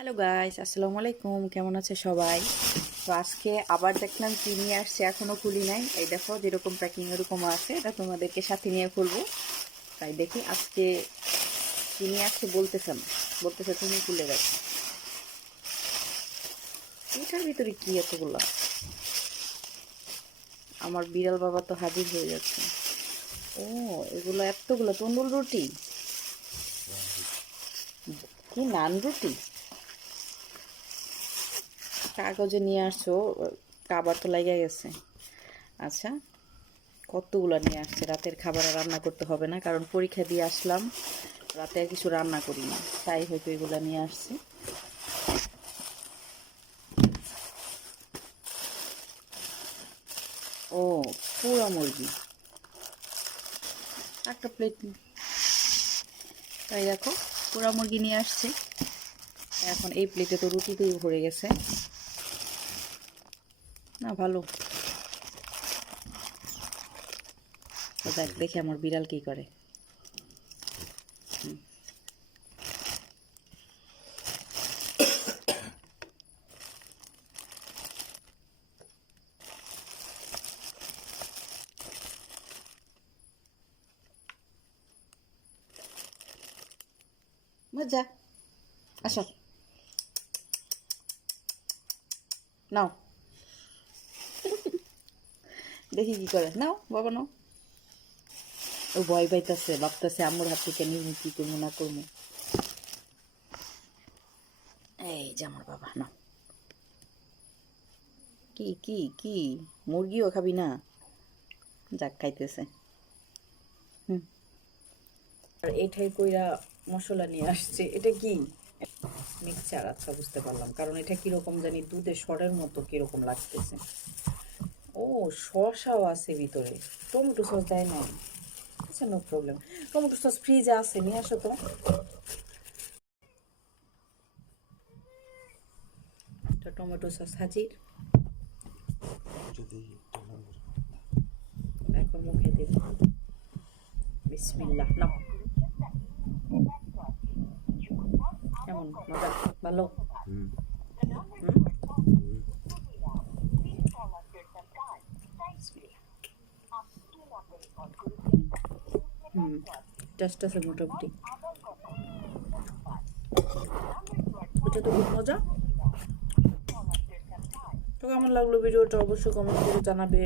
Hello guys, আসসালামু আলাইকুম। কেমন আছে সবাই? তো আজকে আবার দেখলাম কি নিয়ে আসছে, এখনো খুলি নাই। এই দেখো যেরকম প্যাকিং এরকম আছে, এটা তোমাদেরকে সাথে নিয়ে খুলবো। তাই দেখি আজকে কি নিয়ে আসছে। বলতেছে তুমি খুলে রাখো। এটার ভিতরে কি এতগুলো? আমার বিড়াল বাবা তো হাজির হয়ে যাচ্ছে। ও, এগুলো এতগুলো তন্দুর রুটি, কি নান রুটি? কাগজে নিয়ে আসছো, কাবার তো লেগে গেছে। আচ্ছা, কতগুলো নিয়ে আসছে। রাতের খাবার আর রান্না করতে হবে না, কারণ পরীক্ষা দিয়ে আসলাম, রাতে আর কিছু রান্না করি না, তাই হয়তো এগুলো নিয়ে আসছি। ও, পুরা মুরগি, একটা প্লেট। তাই দেখো, পুরা মুরগি নিয়ে আসছে। এখন এই প্লেটে তো রুটিতেই ভরে গেছে। না ভালো। দেখ দেখি আমার বিড়াল কি করে। মজা, আসো, নাও দেখি কি করে। নাও বাবা নাও। ও ভয় পাইতেছে, ভাবতেছে আম্মুর হাত থেকে নিবো, কি করবো না করবো। এই যে আমার বাবা, নাও। কি কি কি, মুরগিও খাবি না? যাক, খাইতেছে। হুম। আর এটাই কইরা মশলা নিয়ে আসছে। এটা কি? মিক্সচার। আচ্ছা, বুঝতে পারলাম, কারণ এটা কিরকম জানি দুধের সরের মতো কিরকম লাগতেছে। ও, শসাও আছে ভিতরে। টমেটো সস দেয় না? আচ্ছা, নো প্রবলেম। টমেটো সস ফ্রিজে আছে, নিয়ে আসো তো। তো টমেটো সস হাজির। এখন মুখে দেব। বিসমিল্লাহ, নাও। কেমন মজা? ভালো? হুম, টেস্ট আছে মোটামুটি। এটা তো খুব মজা। তো কেমন লাগলো ভিডিওটা অবশ্যই কমেন্ট করে জানাবে।